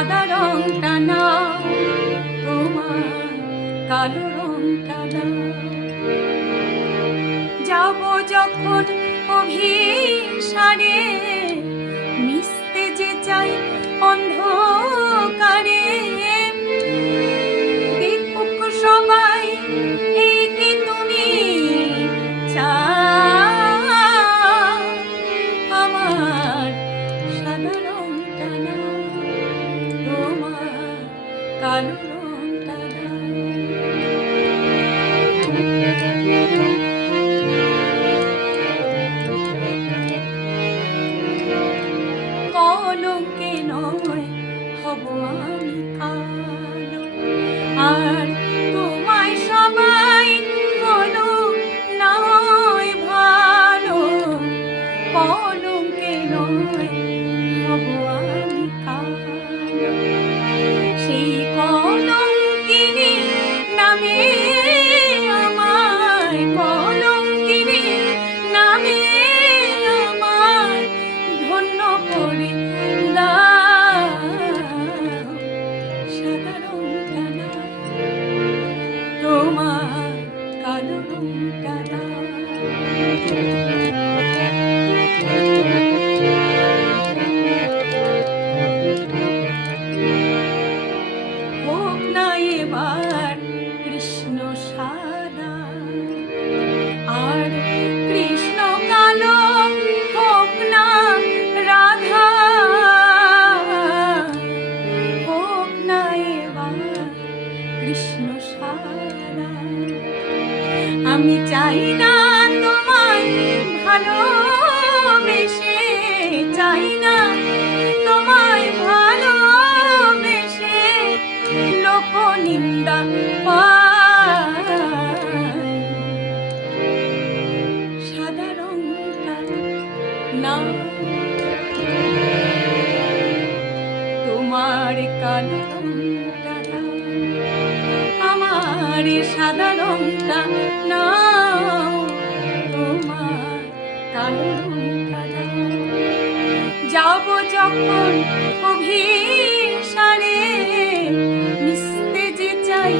সাদা রংটা নাও, তোমার কালো রংটা দাও। যাব যখন অভিসারে, মিশতে যে চাই অন্ধকারে, দেখুক সবাই এই কি তুমি চাও, আমার সাদা রংটা নাও, তোমার কালো রংটা দাও। কলঙ্কে নয় হব আমি কালো, আর তোমায় সবাই বলুক না হয় ভালো। কলঙ্কে নয় হব আমি কালো, সেই কলঙ্কিনী নামে আমায়, কলঙ্কিনী নামে আমায় ধন্য করে দাও, সাদা রংটা নাও, তোমার কালো রংটা দাও। হোক না এবার কৃষ্ণ সাদা, আর কৃষ্ণ কালো হোক না রাধা, হোক না এবার কৃষ্ণ সাদা। আমি চাই না তোমায় ভালোবেসে, চাই না তোমায় ভালোবেসে লোক নিন্দা পায়। সাদা রংটা নাও, তোমার কালো রংটা দাও, আমার সাদা রংটা নাও, তোমার কালো রংটা দাও। যাব যখন অভিসারে, মিশতে যে চাই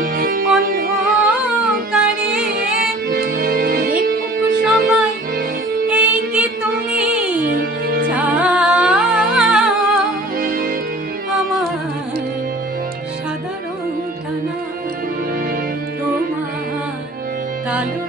অন্ধকারে, দেখুক সবাই এই কি তুমি চাও, আমার সাদা রংটা নাও, তোমার কালো